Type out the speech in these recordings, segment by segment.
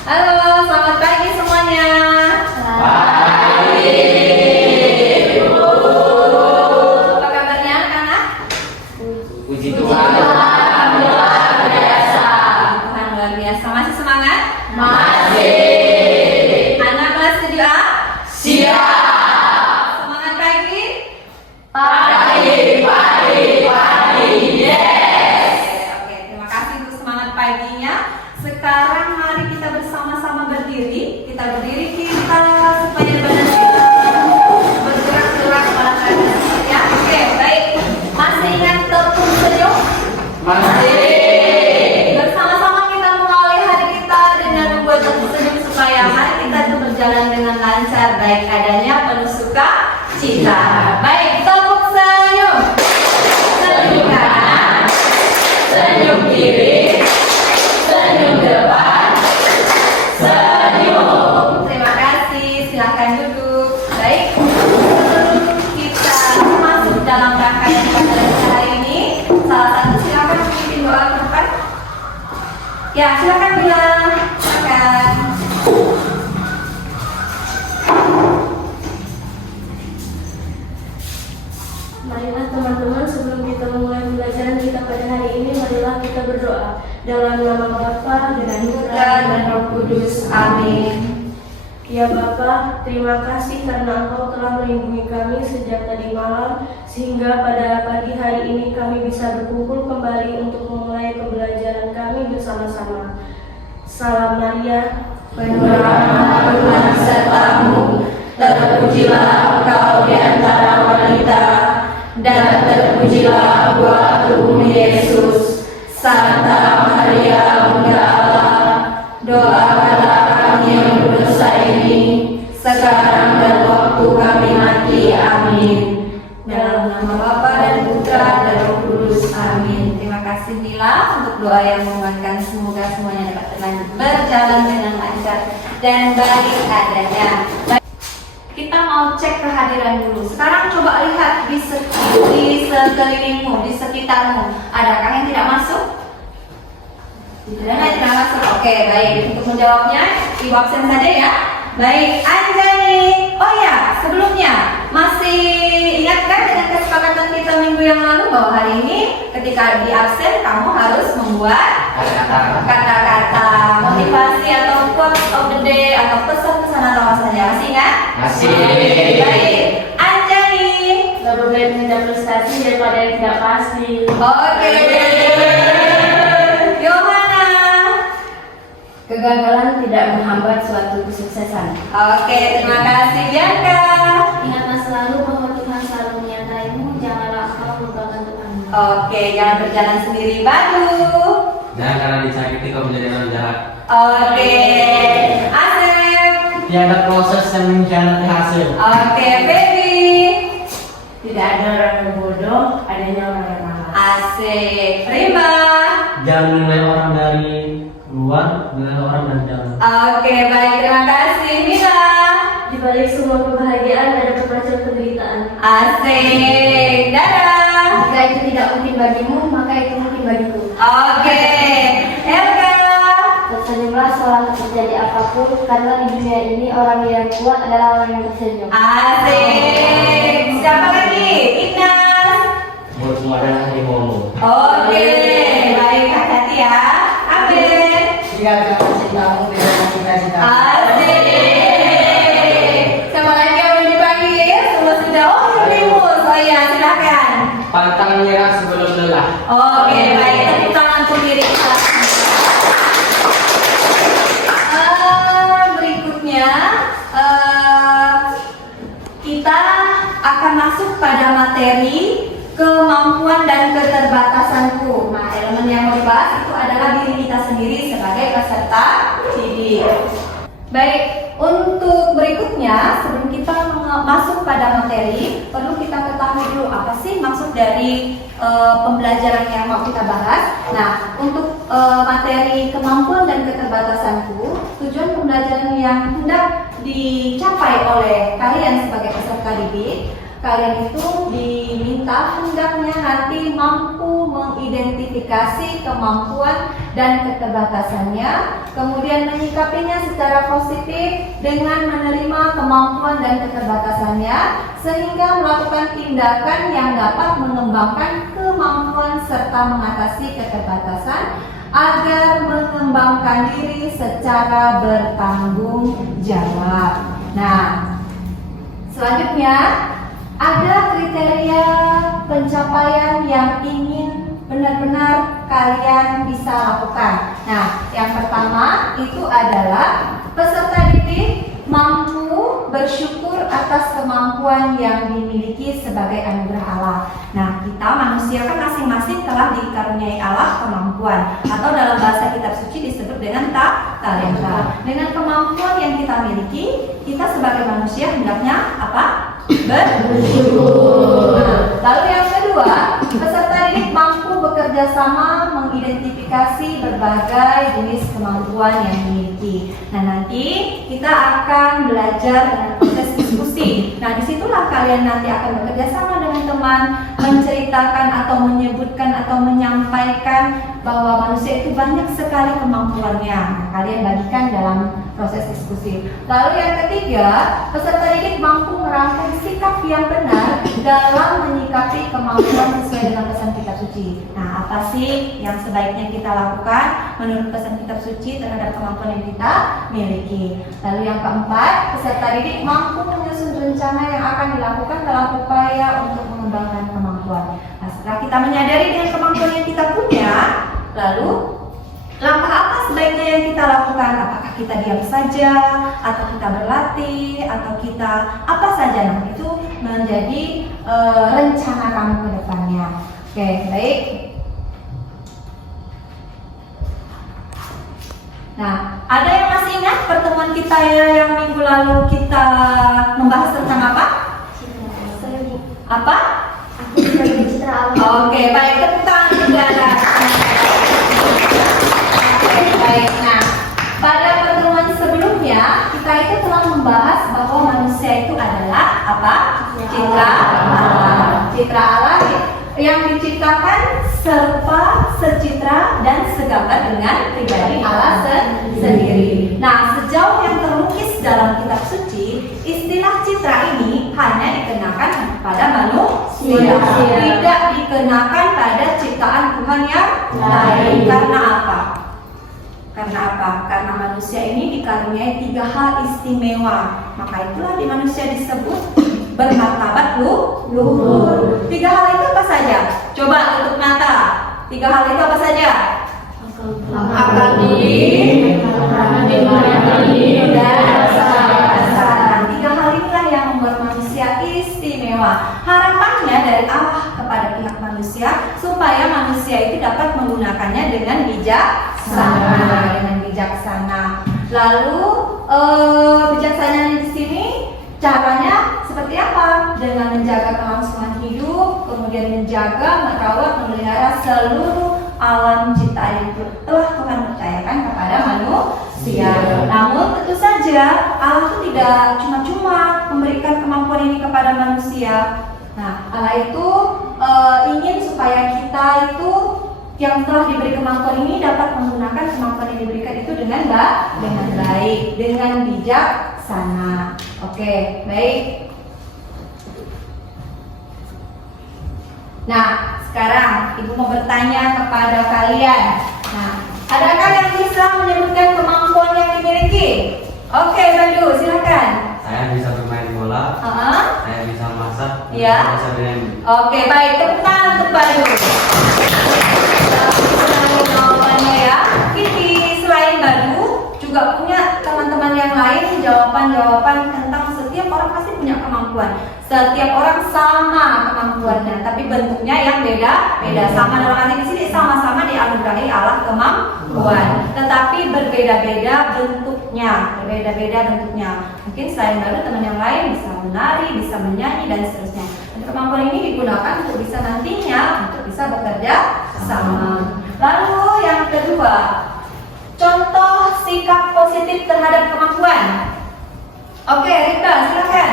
Halo, selamat pagi semuanya. Pagi, Bu. Apa kabarnya anak-anak? Puji Tuhan. Luar biasa. Tuhan luar biasa. Masih semangat? Masih. Anak kelas 7A? Siap. Semangat pagi? Pagi, yes. Oke, terima kasih untuk semangat paginya. Sekarang mari kita bersama-sama berdiri. Kita berdiri supaya badan kita bergerak-gerak olahraga. Ya, oke, baik. Masih ingat tepung senyum? Masih. Bersama-sama kita mengawali hari kita dengan membuat tepung senyum supaya hari kita itu berjalan dengan lancar, baik adanya penuh sukacita. Baik, tepung senyum. Senyum kanan, Senyum kiri, senyum depan, senyum. Terima kasih, silahkan duduk. Baik, sebelum kita masuk dalam rangkaian pada hari ini, salah satu silakan memimpin doa ke depan. Ya, silakan bilang. Silakan. Marilah teman-teman, sebelum kita memulai pembelajaran kita pada hari ini, marilah kita berdoa dalam nama Bapa dan Putra dan Roh Kudus. Amin. Ya Bapa, terima kasih karena Engkau telah melindungi kami sejak tadi malam, sehingga pada pagi hari ini kami bisa berkumpul kembali untuk memulai pembelajaran kami bersama-sama. Salam Maria, Penuh rahmat Tuhan sertamu, terpujilah engkau di antara wanita, dan terpujilah buah tubuhmu Yesus. Santa Maria, Bunda Allah, doakanlah kami yang berdosa ini, sekarang dan waktu kami mati. Amin. Dalam nama Bapa dan Putra dan Roh Kudus. Amin. Terima kasih Mila untuk doa yang menguatkan. Semoga semuanya dapat berlanjut berjalan dengan lancar dan baik adanya. Baik. Kita mau cek kehadiran dulu. Sekarang coba lihat di sekelilingmu, di sekitarmu. Adakah yang tidak masuk? Tidak ada yang tidak masuk. Oke, baik. Untuk menjawabnya, Ibu absen saja ya. Baik, Anjani. Oh ya, sebelumnya masih ingatkah dengan kesepakatan kita minggu yang lalu bahwa hari ini ketika di absen kamu harus membuat kata-kata motivasi atau quote of the day atau pesan-pesan atau apa saja. Masih ingat? Masih. Baik, Anjani. lebih baik tidak prestasi daripada yang tidak pasti. Oke. Yohana. Kegagalan tidak menghambat suatu kesuksesan. Oke, terima kasih Bianca. Ingatlah selalu bahwa Tuhan selalu menyertaimu, janganlah engkau melupakan Tuhan. Oke, jangan berjalan sendiri, Badu. Jangan karena disakiti kau menjadi orang jahat. Oke, Asep. Tiada proses yang mengkhianati hasil. Oke, Baby. Tidak ada orang yang bodoh, adanya orang yang malas. Asik, Rima. Jangan menilai orang dari luar, menilai orang dari dalam. Oke, baik, terima kasih Mila. Di balik semua kebahagiaan ada bermacam penderitaan. Asik, Dara. Jika itu tidak mungkin bagimu, maka itu mungkin bagiku. Oke, Elga. Tersenyumlah setelah terjadi apapun, karena di dunia ini orang yang kuat adalah orang yang tersenyum. Asik. Siapa lagi? Inas. Mulutmu adalah harimaumu. Oke, baik, hati-hati ya. Amin. Jika jangan cintamu tidak cita-cita. Asik. Siapa lagi yang belum dipanggil? Semua sudah. Oh, Yulimus. Oh iya, silakan. Pantang menyerah sebelum lelah. Oke, baik. Tepuk tangan untuk diri kita. Berikutnya, kita akan masuk pada materi kemampuan dan keterbatasanku. Nah, elemen yang mau dibahas itu adalah diri kita sendiri sebagai peserta didik. Baik, untuk berikutnya sebelum kita masuk pada materi, perlu kita ketahui dulu apa sih maksud dari pembelajaran yang mau kita bahas. Nah, untuk materi kemampuan dan keterbatasanku, tujuan pembelajaran yang hendak dicapai oleh kalian sebagai peserta didik kalian itu diminta hendaknya nanti mampu mengidentifikasi kemampuan dan keterbatasannya, kemudian menyikapinya secara positif dengan menerima kemampuan dan keterbatasannya, sehingga melakukan tindakan yang dapat mengembangkan kemampuan serta mengatasi keterbatasan agar mengembangkan diri secara bertanggung jawab. Nah, selanjutnya ada kriteria pencapaian yang ingin benar-benar kalian bisa lakukan. Nah, yang pertama itu adalah peserta didik mampu bersyukur atas kemampuan yang dimiliki sebagai anugerah Allah. Nah, kita manusia kan masing-masing telah dikaruniai Allah kemampuan, atau dalam bahasa kitab suci disebut dengan talenta. Dengan kemampuan yang kita miliki, kita sebagai manusia hendaknya apa? Bersyukur. Lalu yang kedua, peserta didik mampu bekerja sama mengidentifikasi berbagai jenis kemampuan yang dimiliki. Nah, nanti kita akan belajar dengan proses diskusi. Nah, disitulah kalian nanti akan bekerja sama dengan teman, menceritakan atau menyebutkan atau menyampaikan bahwa manusia itu banyak sekali kemampuannya. Nah, kalian bagikan dalam proses diskusi. Lalu yang ketiga, peserta didik mampu merangkai sikap yang benar dalam menyikapi kemampuan sesuai dengan pesan kitab suci. Nah, apa sih yang sebaiknya kita lakukan menurut pesan kitab suci terhadap kemampuan yang kita miliki? Lalu yang keempat, peserta didik mampu menyusun rencana yang akan dilakukan dalam upaya untuk mengembangkan kemampuan. Nah, setelah kita menyadari dengan kemampuan yang kita punya, lalu langkah apa sebaiknya yang kita lakukan? Apakah kita diam saja, atau kita berlatih, atau kita apa saja? Nah, itu menjadi rencana kamu ke depannya. Oke, baik. Nah, ada yang masih ingat pertemuan kita yang minggu lalu kita membahas tentang apa? Apa? Oke, baik, tepuk tangan juga. Baik, nah pada pertemuan sebelumnya kita itu telah membahas bahwa manusia itu adalah apa? Citra Allah. Citra Allah yang diciptakan serba secitra dan segambar dengan pribadi Allah sendiri. Nah, sejauh yang terlukis dalam kitab suci, istilah citra ini hanya dikenakan pada manusia, tidak dikenakan pada ciptaan Tuhan yang lain. Karena apa? Karena manusia ini dikaruniai 3 hal istimewa. Maka itulah di manusia disebut bermartabat luhur. 3 hal itu apa saja? Coba tutup mata. 3 hal itu apa saja? Akal diri, dan dasar. 3 hal inilah yang membuat manusia istimewa. Harapannya dari Allah kepada pihak manusia supaya manusia itu dapat menggunakannya dengan bijaksana. Lalu bijaksananya di sini caranya seperti apa? Dengan menjaga kelangsungan hidup, kemudian menjaga, merawat, memelihara seluruh alam ciptaan itu telah Tuhan percayakan kepada manusia. Namun tentu saja Allah itu tidak cuma-cuma memberikan kemampuan ini kepada manusia. Nah, Allah itu ingin supaya kita itu yang telah diberi kemampuan ini dapat menggunakan kemampuan yang diberikan itu dengan baik, dengan bijaksana. Oke, baik. Nah, sekarang Ibu mau bertanya kepada kalian. Nah, adakah yang bisa menyebutkan kemampuan yang dimiliki? Oke, Bandu, silakan. Saya bisa bermain bola, saya bisa masak, Iya. saya bisa bernyanyi. Oke, baik, tepuk tangan untuk Bandu. Jawabannya ya. Mungkin di selain Bandu juga punya teman-teman yang lain jawaban-jawaban tentang setiap orang pasti punya kemampuan. Setiap orang sama kemampuannya, tapi bentuknya yang beda-beda. Sama dalam arti di sini sama-sama dianugerahi Allah kemampuan, tetapi berbeda-beda bentuknya, Mungkin selain baru teman yang lain bisa menari, bisa menyanyi dan seterusnya. Dan kemampuan ini digunakan untuk bisa nantinya untuk bisa bekerja sama. Lalu yang kedua, contoh sikap positif terhadap kemampuan. Oke, Rita, silakan.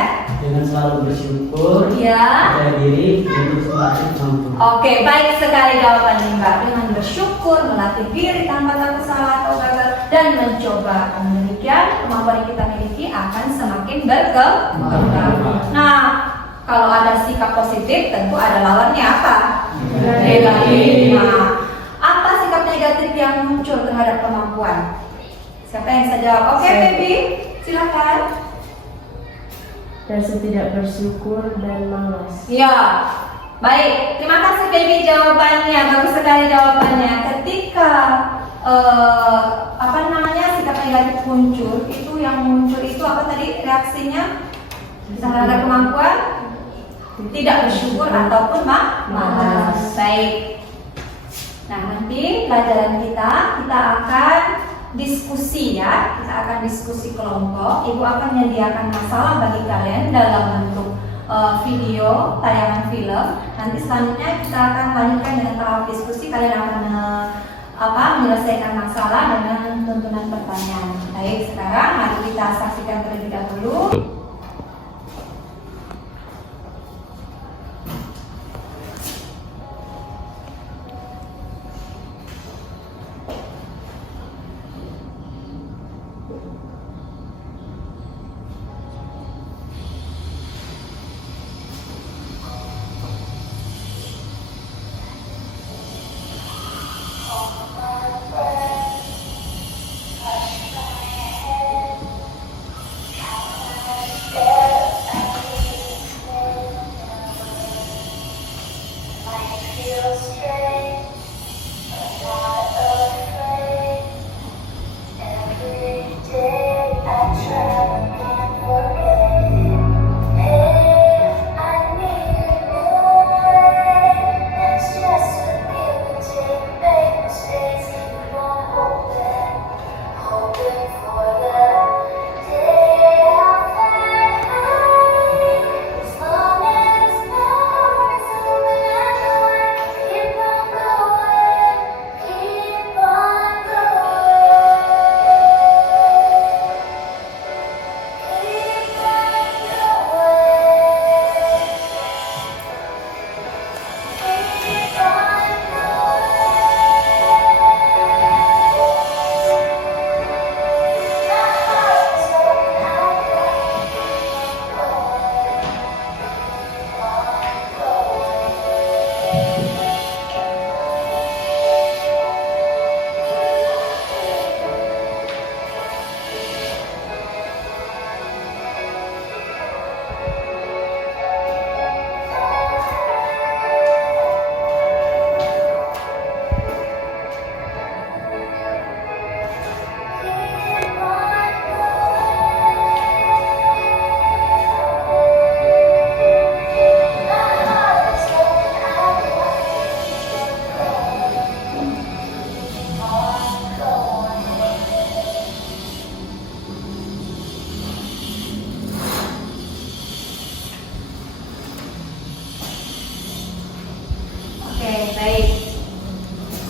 dengan selalu bersyukur, Ya. percaya diri, dan berlatih kemampuan. Oke, baik sekali jawabannya Mbak. Dengan bersyukur, melatih diri tanpa takut salah atau gagal, dan mencoba. Demikian kemampuan yang kita miliki akan semakin berkembang. Nah, kalau ada sikap positif, tentu ada lawannya apa? Negatif. Nah, apa sikap negatif yang muncul terhadap kemampuan? Siapa yang bisa jawab? Oke, Baby, silakan. Rasa tidak bersyukur dan malas. Ya, baik. Terima kasih Baby jawabannya. Bagus sekali jawabannya. Ketika sikap negatif muncul, itu yang muncul itu apa tadi reaksinya terhadap kemampuan? Tidak bersyukur ataupun malas. Baik. Nah, nanti pelajaran kita akan diskusi ya. Kita akan diskusi kelompok. Ibu akan menyediakan masalah bagi kalian dalam bentuk video, tayangan film. Nanti selanjutnya kita akan lanjutkan dengan tahap diskusi. Kalian akan menyelesaikan masalah dengan tuntunan pertanyaan. Baik, sekarang mari kita saksikan terlebih dahulu.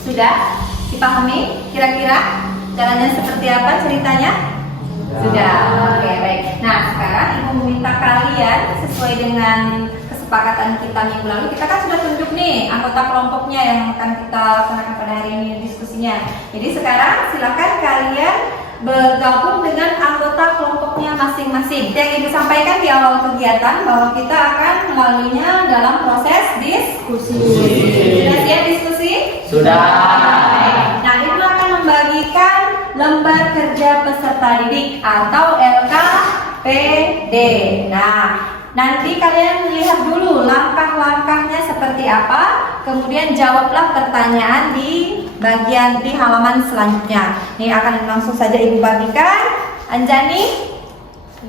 Sudah dipahami kira-kira jalannya seperti apa ceritanya? Sudah. Oke, baik. Nah, sekarang Ibu meminta kalian sesuai dengan kesepakatan kita minggu lalu. Kita kan sudah tunjuk nih anggota kelompoknya yang akan kita laksanakan pada hari ini diskusinya. Jadi sekarang silakan kalian bergabung dengan anggota kelompoknya masing-masing. Yang Ibu sampaikan di awal kegiatan bahwa kita akan melaluinya dalam proses diskusi. Sudah siap diskusi? Sudah. Nah, Ibu akan membagikan lembar kerja peserta didik atau LKPD. Nah, nanti kalian lihat dulu langkah-langkahnya seperti apa, kemudian jawablah pertanyaan di bagian di halaman selanjutnya. Ini akan langsung saja Ibu bagikan. Anjani,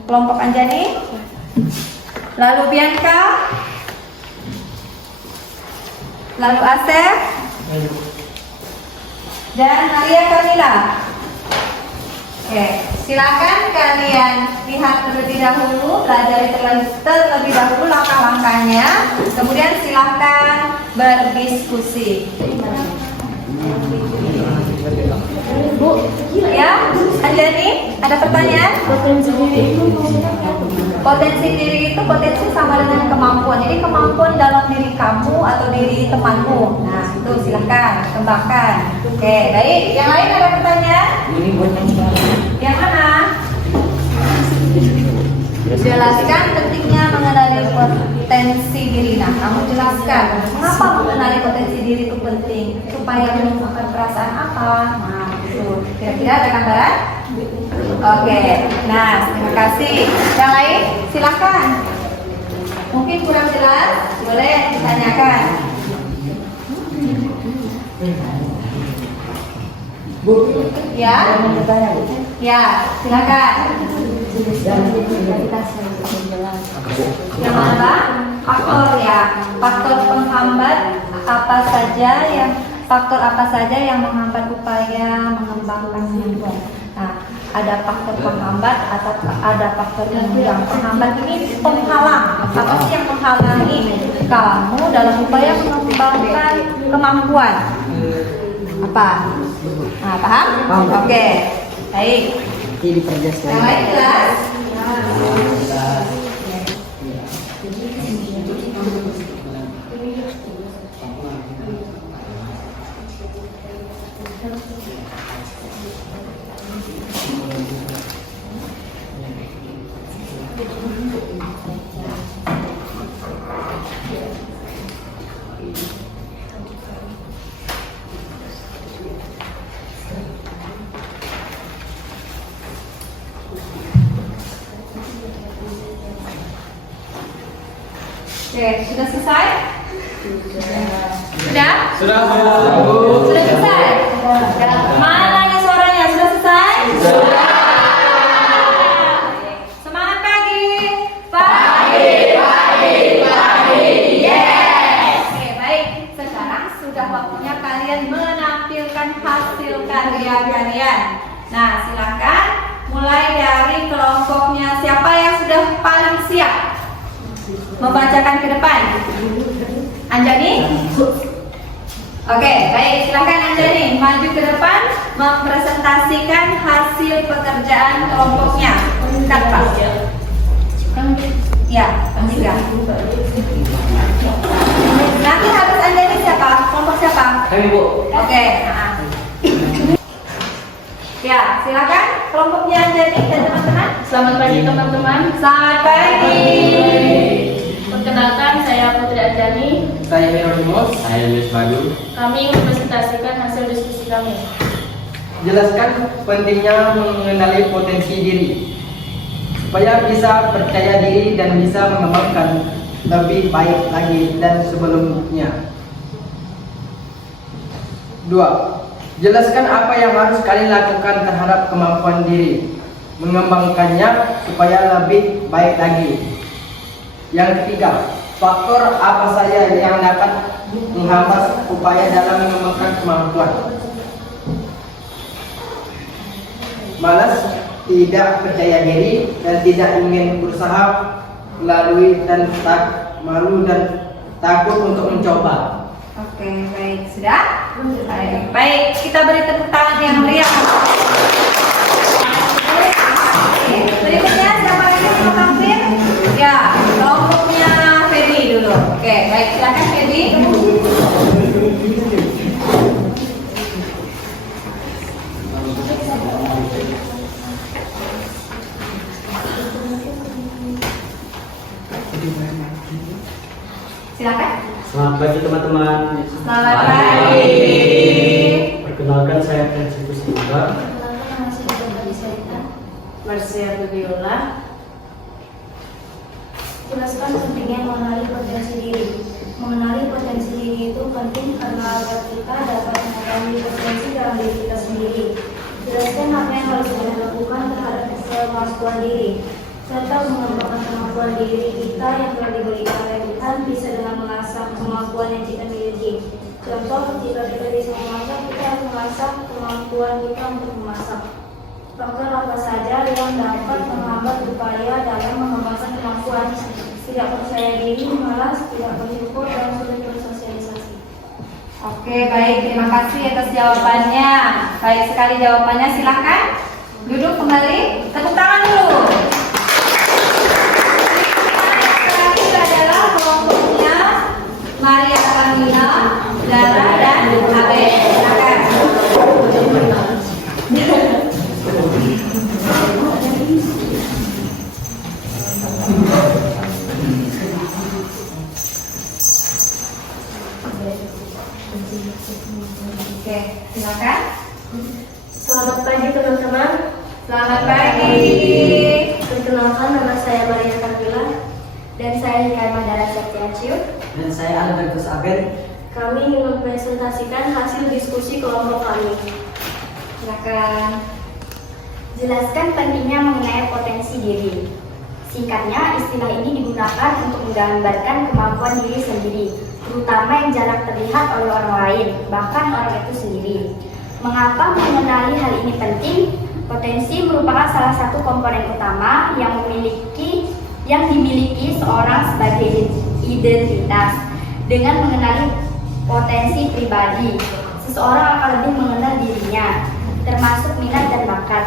kelompok Anjani, lalu Bianca, lalu Asep, dan Maria Kamila. Oke, silakan kalian lihat terlebih dahulu, pelajari terlebih dahulu langkah-langkahnya, kemudian silakan berdiskusi. Bu, Ya, Anjani, ada pertanyaan? program sendiri itu maksudnya apa? Potensi diri itu potensi sama dengan kemampuan. Jadi kemampuan dalam diri kamu atau diri temanmu. Nah, itu silahkan kembangkan. Oke, baik. Yang lain ada pertanyaan? Ini buat yang baru. Yang mana? Jelaskan pentingnya mengenali potensi diri. Nah, kamu jelaskan mengapa mengenali potensi diri itu penting, supaya menemukan perasaan apa. Nah, itu kira-kira ada gambaran? Oke, nah terima kasih. Yang lain silakan. Mungkin kurang jelas, boleh ditanyakan. Bu, Ya, mau bertanya, Bu? ya silakan. Yang mana? Faktor ya, faktor penghambat apa saja yang menghambat upaya mengembangkan kemampuan. Nah, ada faktor penghambat atau ada faktor yang penghambat ini penghalang. Apa sih yang menghalangi kamu dalam upaya mengembangkan kemampuan? Apa? Nah, paham? Oke, baik. Ini diperjelaskan. Yang lain jelas? Oke, sudah selesai? Sudah? Sudah. Sudah selesai? Mana nih suaranya? Sudah selesai? Sudah. Semangat pagi. Pagi. Yes. Oke, baik. Sekarang sudah waktunya kalian menampilkan hasil karya kalian. Nah, silakan mulai dari kelompoknya. Siapa yang sudah paling siap membacakan ke depan? Anjani? Oke, baik, silahkan Anjani maju ke depan mempresentasikan hasil pekerjaan kelompoknya. Pak. Ya, tiga. Nanti habis Anjani siapa? Kelompok siapa? Kami, Bu. Oke. Ya, silakan kelompoknya Anjani dan teman-teman. Selamat pagi teman-teman. Selamat pagi. Perkenalkan, saya Putri Anjani. Saya Hieronymus. Saya Luis Badu. Kami mempresentasikan hasil diskusi kami. Jelaskan pentingnya mengenali potensi diri supaya bisa percaya diri dan bisa mengembangkan lebih baik lagi dan sebelumnya. 2. Jelaskan apa yang harus kalian lakukan terhadap kemampuan diri, mengembangkannya supaya lebih baik lagi. Yang ketiga, faktor apa saja yang dapat menghambat upaya dalam mengembangkan kemampuan. Malas, tidak percaya diri, dan tidak ingin berusaha melalui dan malu dan takut untuk mencoba. Oke, baik. Sudah? Baik. Baik, kita beri tepuk tangan yang meriah. Berikutnya siapa lagi yang mau tampil? Ya, kelompoknya Feby dulu. Oke, baik. Silakan Feby. Silakan. Selamat pagi teman-teman. Selamat pagi. Perkenalkan saya Franciscus Silva. Marcia Budiola. Jelaskan pentingnya mengenali potensi diri. Mengenali potensi diri itu penting karena agar kita dapat mengetahui potensi dalam diri kita sendiri. Jelaskan apa yang harus kita lakukan terhadap kemampuan diri, serta mengembangkan kemampuan diri kita yang telah diberikan oleh Tuhan bisa dengan mengasah kemampuan yang kita miliki. Contoh, jika kita bisa memasak, kita harus mengasah kemampuan kita untuk memasak. Faktor apa saja yang dapat menghambat upaya dalam mengembangkan kemampuan? Tidak percaya diri, malas, tidak bersyukur, dan sulit bersosialisasi. Oke, baik. Terima kasih atas jawabannya. Baik sekali jawabannya. Silakan duduk kembali. Tepuk tangan dulu. kelompoknya Maria Kamila, Dara, dan Abe. Silakan. Oke, silakan. Selamat pagi teman-teman. Selamat pagi. Perkenalkan, nama saya Maria Kamila dan saya Hikaimah Dara Septiaciu. Dan saya Albertus Abed. Kami ingin mempresentasikan hasil diskusi kelompok kami. Silakan. Jelaskan pentingnya mengenai potensi diri. Singkatnya, istilah ini digunakan untuk menggambarkan kemampuan diri sendiri, terutama yang jarang terlihat oleh orang lain, bahkan orang itu sendiri. Mengapa mengenali hal ini penting? Potensi merupakan salah satu komponen utama yang dimiliki seorang sebagai identitas. Dengan mengenali potensi pribadi, seseorang akan lebih mengenal dirinya, termasuk minat dan bakat.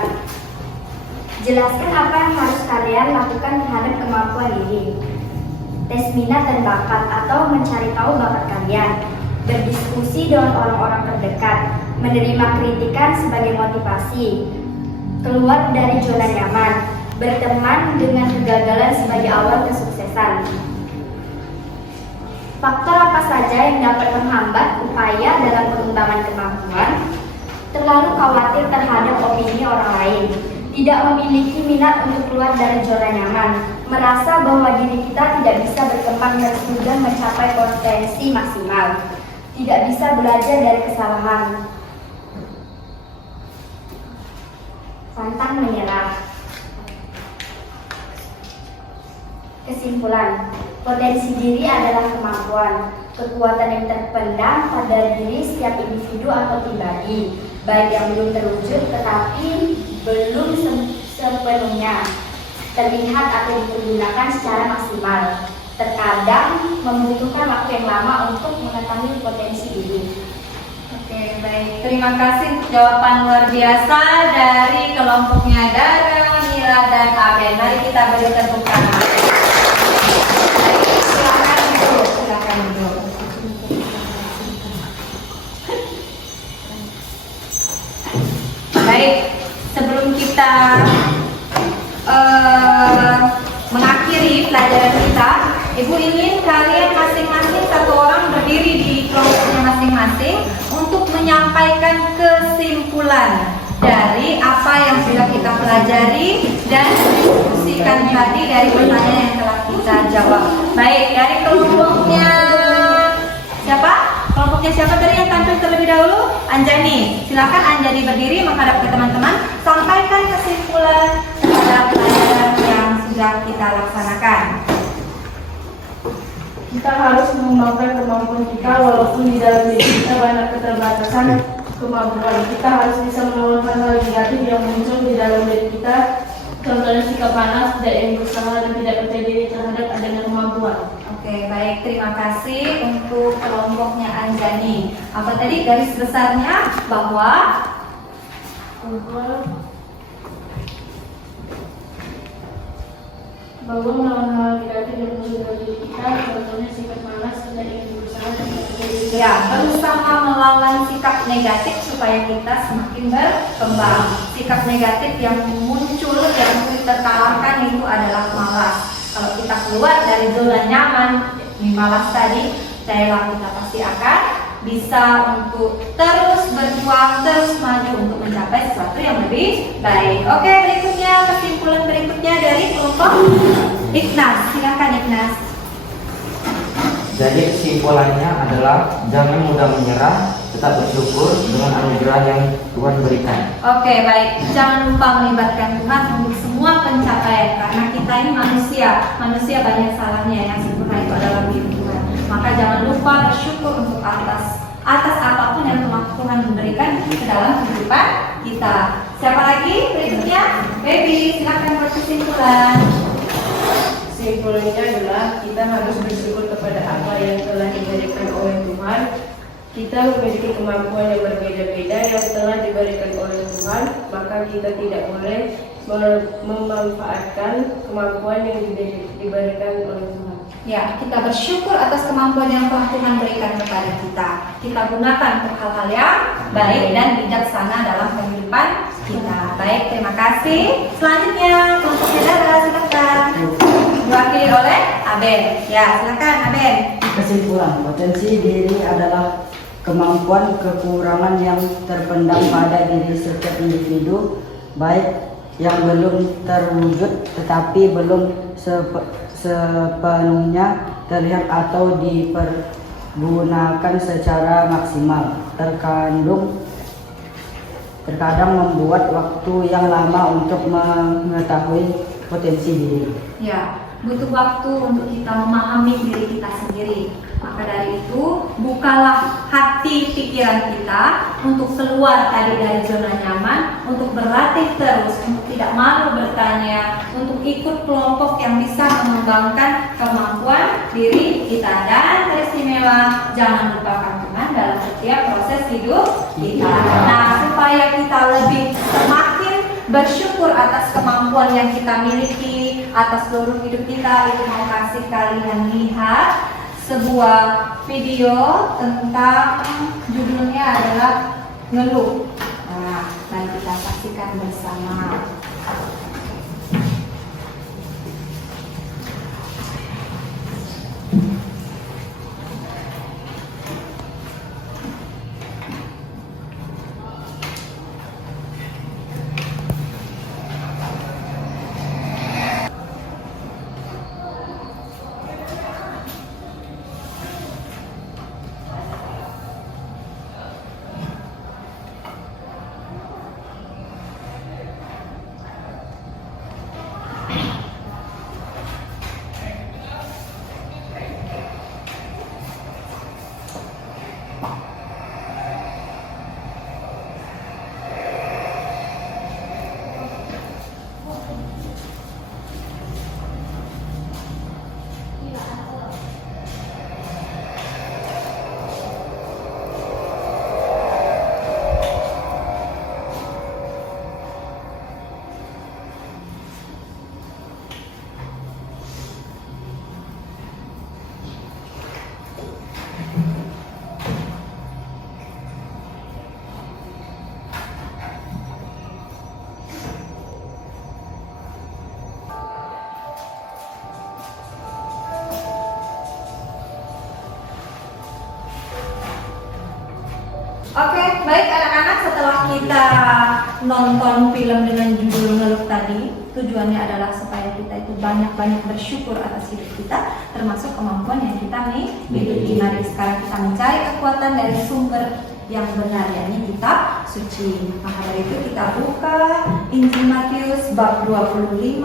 Jelaskan apa yang harus kalian lakukan terhadap kemampuan diri. Tes minat dan bakat atau mencari tahu bakat kalian. Berdiskusi dengan orang-orang terdekat. Menerima kritikan sebagai motivasi. Keluar dari zona nyaman. Berteman dengan kegagalan sebagai awal kesuksesan. Faktor apa saja yang dapat menghambat upaya dalam pengembangan kemampuan? Terlalu khawatir terhadap opini orang lain. Tidak memiliki minat untuk keluar dari zona nyaman, merasa bahwa diri kita tidak bisa berkembang dan sudah mencapai potensi maksimal, tidak bisa belajar dari kesalahan, pantang menyerah. Kesimpulan, potensi diri adalah kemampuan, kekuatan yang terpendam pada diri setiap individu atau pribadi, baik yang belum terwujud tetapi belum sepenuhnya terlihat atau dipergunakan secara maksimal. Terkadang membutuhkan waktu yang lama untuk mengetahui potensi diri. Oke, baik. Terima kasih untuk jawaban luar biasa dari kelompoknya Dara, Mila, dan Aben. Mari kita beri tepuk tangan. Silakan duduk. Silakan duduk. Baik, sebelum kita mengakhiri pelajaran kita, Ibu ingin kalian masing-masing satu orang berdiri di kelompoknya masing-masing untuk menyampaikan kesimpulan dari apa yang sudah kita pelajari dan diskusikan tadi dari pertanyaan yang telah kita jawab. Baik, dari kelompoknya siapa? Kelompoknya siapa tadi yang tampil terlebih dahulu? Anjani. Silakan Anjani berdiri menghadap ke teman-teman, sampaikan kesimpulan terhadap pelajaran yang sudah kita laksanakan. Kita harus mengembangkan kemampuan kita walaupun di dalam diri kita banyak keterbatasan kemampuan. Kita harus bisa mengeluarkan hal negatif yang muncul di dalam diri kita. Contohnya sikap panas, tidak ingin berusaha dan tidak percaya diri terhadap adanya kemampuan. Oke, baik. Terima kasih untuk kelompoknya Anjani. Apa tadi garis besarnya? Bahwa melawan hal negatif yang muncul dalam diri kita, contohnya sikap malas, tidak ingin berusaha dan tidak percaya diri. ya, berusaha melawan sikap negatif supaya kita semakin berkembang. Sikap negatif yang muncul yang kita terkalahkan itu adalah malas. Kalau kita keluar dari zona nyaman, ini malas tadi, percayalah kita pasti akan bisa untuk terus berjuang, terus maju untuk mencapai sesuatu yang lebih baik. Oke, berikutnya kesimpulan berikutnya dari kelompok Ignas. Silakan Ignas. Jadi kesimpulannya adalah jangan mudah menyerah, tetap bersyukur dengan anugerah yang Tuhan berikan. Oke, baik. Jangan lupa melibatkan Tuhan untuk semua pencapaian, karena kita ini manusia banyak salahnya, yang sempurna itu adalah diri Tuhan. Maka jangan lupa bersyukur untuk atas apapun yang Tuhan memberikan ke dalam kehidupan kita. Siapa lagi berikutnya? Baby, silakan buat kesimpulan. Kesimpulannya adalah kita harus bersyukur kepada apa yang telah diberikan oleh Tuhan. Kita memiliki kemampuan yang berbeda-beda yang telah diberikan oleh Tuhan, maka kita tidak boleh memanfaatkan kemampuan yang diberikan oleh Tuhan. Ya, kita bersyukur atas kemampuan yang telah Tuhan berikan kepada kita. Kita gunakan untuk hal-hal yang baik dan bijaksana dalam kehidupan kita. Baik, terima kasih. Selanjutnya, kelompok saudara, silakan. Diwakili oleh Aben. Ya, silakan Aben. Kesimpulan, potensi diri adalah kemampuan kekurangan yang terpendam pada diri setiap individu, baik yang belum terwujud tetapi belum sepenuhnya terlihat atau dipergunakan secara maksimal. Terkadang membuat waktu yang lama untuk mengetahui potensi diri. Ya, butuh waktu untuk kita memahami diri kita sendiri. Maka dari itu, bukalah hati pikiran kita untuk keluar dari zona nyaman, untuk berlatih terus, untuk tidak malu bertanya, untuk ikut kelompok yang bisa mengembangkan kemampuan diri kita. Dan teristimewa, jangan lupakan Tuhan dalam setiap proses hidup kita. Nah, supaya kita lebih semakin bersyukur atas kemampuan yang kita miliki atas seluruh hidup kita, itu mau kasih kalian lihat sebuah video tentang judulnya adalah Ngeluh. Nah, mari kita saksikan bersama. Oke, baik anak-anak, setelah kita nonton film dengan judul Ngeluh tadi, tujuannya adalah supaya kita itu banyak-banyak bersyukur atas hidup kita, termasuk kemampuan yang kita miliki. Mari sekarang kita mencari kekuatan dari sumber yang benar, yakni kitab suci. Maka dari itu kita buka Injil Matius bab 25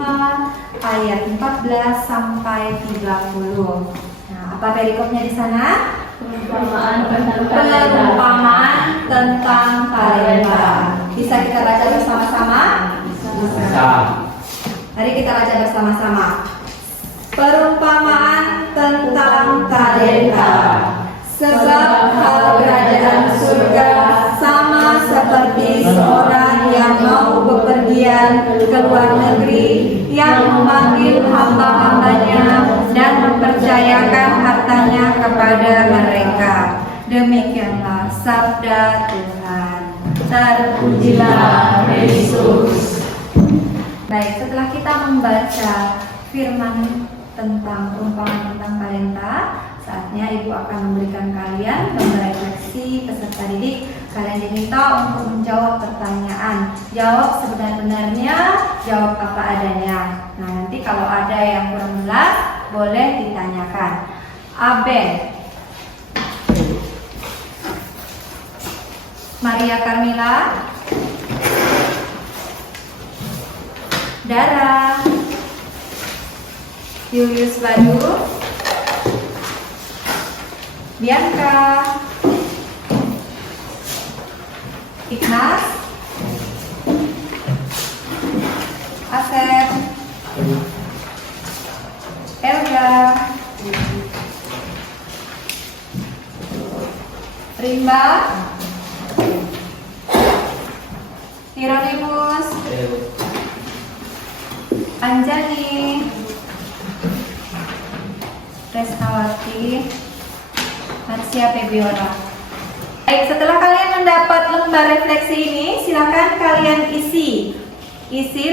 ayat 14 sampai 30. Nah, apa perikopnya di sana? Perumpamaan tentang talenta. Bisa kita baca bersama-sama? Bisa. Mari kita baca bersama-sama. Perumpamaan tentang talenta. Sebab hal kerajaan surga sama seperti seorang yang mau bepergian ke luar negeri, yang memanggil hamba-hambanya dan mempercayakan hartanya kepada mereka. Demikianlah sabda Tuhan. Terpujilah Yesus. Baik, setelah kita membaca firman tentang perumpamaan tentang talenta, saatnya Ibu akan memberikan kalian gambar refleksi peserta didik. Kalian diminta untuk menjawab pertanyaan. Jawab sebenar-benarnya, jawab apa adanya. Nah, nanti kalau ada yang kurang jelas, boleh ditanyakan. Aben, Maria Carmila, Dara, Julius Badu, Bianca, Ignas, Asep, Elga, Rimba, Hieronymus, Anjani, Indrawati, Marsia Febiora. Baik, setelah kalian mendapat lembar refleksi ini, silakan kalian isi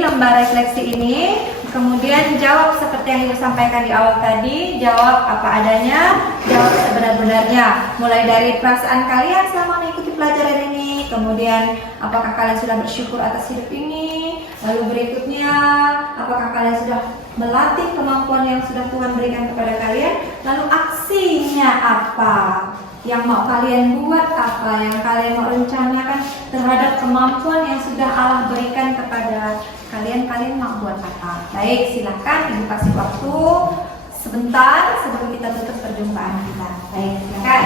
lembar refleksi ini, kemudian jawab seperti yang Ibu sampaikan di awal tadi, jawab apa adanya, jawab sebenar-benarnya. Mulai dari perasaan kalian selama mengikuti pelajaran ini, kemudian apakah kalian sudah bersyukur atas hidup ini, lalu berikutnya apakah kalian sudah melatih kemampuan yang sudah Tuhan berikan kepada kalian, lalu aksinya apa yang mau kalian buat, apa yang kalian mau rencanakan terhadap kemampuan yang sudah Allah berikan kepada kalian mau buat apa. Baik, silakan Ibu kasih waktu sebentar sebelum kita tutup perjumpaan kita. Baik, silakan.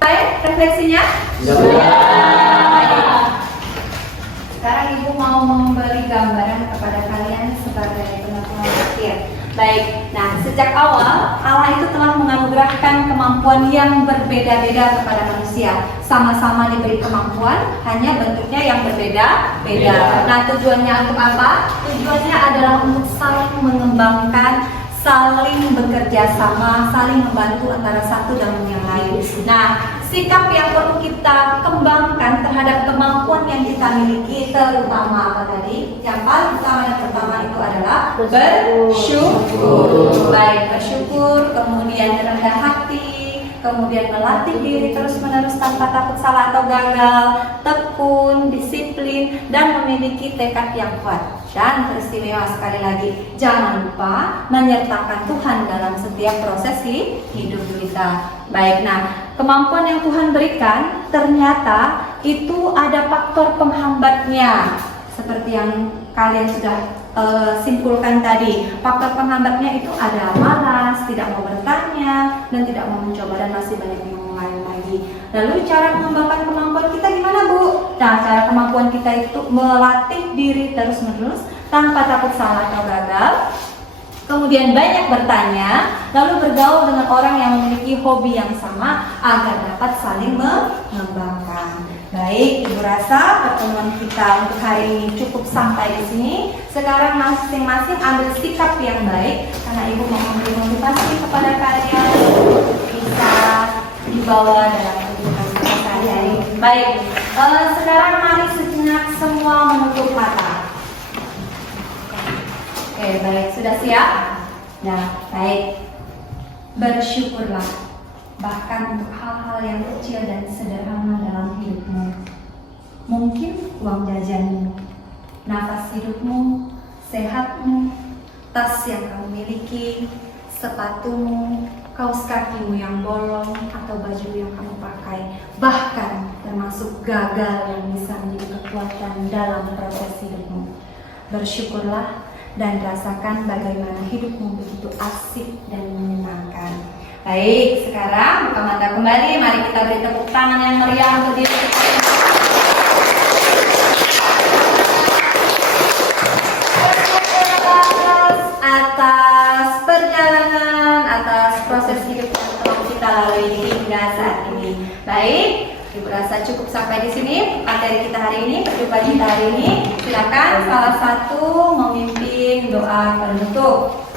Baik, refleksinya? Sekarang Ibu mau memberi gambaran kepada kalian sebagai penonton setir. Baik, nah sejak awal Allah itu telah menganugerahkan kemampuan yang berbeda-beda kepada manusia. Sama-sama diberi kemampuan, hanya bentuknya yang berbeda-beda. Nah, tujuannya untuk apa? Tujuannya adalah untuk saling mengembangkan, saling bekerja sama, saling membantu antara satu dan yang lain. Nah, sikap yang perlu kita kembangkan terhadap kemampuan yang kita miliki, terutama apa tadi? Yang paling utama dan pertama itu adalah bersyukur. Baik, bersyukur, kemudian rendah hati, kemudian melatih diri terus-menerus tanpa takut salah atau gagal, tekun, disiplin, dan memiliki tekad yang kuat. Dan teristimewa sekali lagi, jangan lupa menyertakan Tuhan dalam setiap proses hidup kita. Baik, nah kemampuan yang Tuhan berikan ternyata itu ada faktor penghambatnya. Seperti yang kalian sudah simpulkan tadi, faktor penghambatnya itu ada malas, tidak mau bertanya, dan tidak mau mencoba, dan masih banyak yang lain lagi. Lalu cara mengembangkan kemampuan kita gimana, Bu? Nah, cara kemampuan kita itu melatih diri terus-menerus tanpa takut salah atau gagal, kemudian banyak bertanya, lalu bergaul dengan orang yang memiliki hobi yang sama agar dapat saling mengembangkan. Baik, Ibu rasa pertemuan kita untuk hari ini cukup sampai di sini. Sekarang masing-masing ambil sikap yang baik, karena Ibu mau memberi motivasi kepada kalian bisa dibawa dalam kehidupan kita sehari-hari. Baik, sekarang mari sejenak semua menutup mata. Oke, baik, sudah siap? Nah, baik. Bersyukurlah bahkan untuk hal-hal yang kecil dan sederhana dalam hidupmu. Mungkin uang jajanmu, nafas hidupmu, sehatmu, tas yang kamu miliki, sepatumu, kaos kakimu yang bolong, atau baju yang kamu pakai, bahkan termasuk gagal yang bisa menjadi kekuatan dalam proses hidupmu. Bersyukurlah dan rasakan bagaimana hidupmu begitu asik dan menyenangkan. Baik, sekarang buka mata kembali. Mari kita beri tepuk tangan yang meriah untuk diri kita. Atas perjalanan, atas proses hidup yang telah kita lalui hingga saat ini. Baik, Ibu rasa cukup sampai di sini materi kita hari ini, perjumpaan kita hari ini. Silakan salah satu memimpin doa penutup.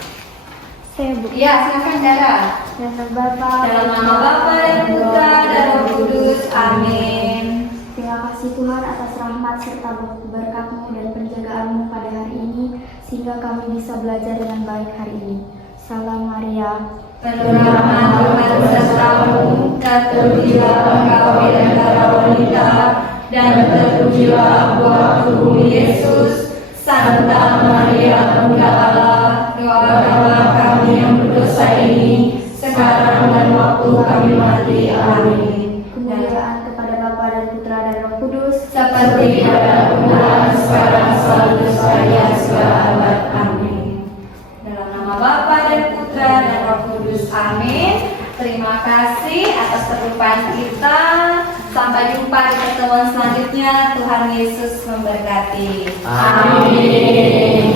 Saya Bu. Ya, silakan Dara. Dalam Bapa, Dalam nama Bapa dan Putra dan Roh Kudus. Amin. terima kasih Tuhan atas rahmat serta berkat-Mu dan penjagaan-Mu pada hari ini, sehingga kami bisa belajar dengan baik hari ini. Salam Maria, Penuh rahmat Tuhan sertamu, terpujilah engkau di antara wanita, dan terpujilah buah tubuhmu Yesus. Santa Maria, Bunda Allah, doakanlah kami yang berdosa ini, sekarang dan waktu kami mati. Amin. kemuliaan kepada Bapa dan Putra dan Roh Kudus, Seperti pada permulaan, Kudus. Amin. Terima kasih atas perjumpaan kita. Sampai jumpa di pertemuan selanjutnya. Tuhan Yesus memberkati. Amin.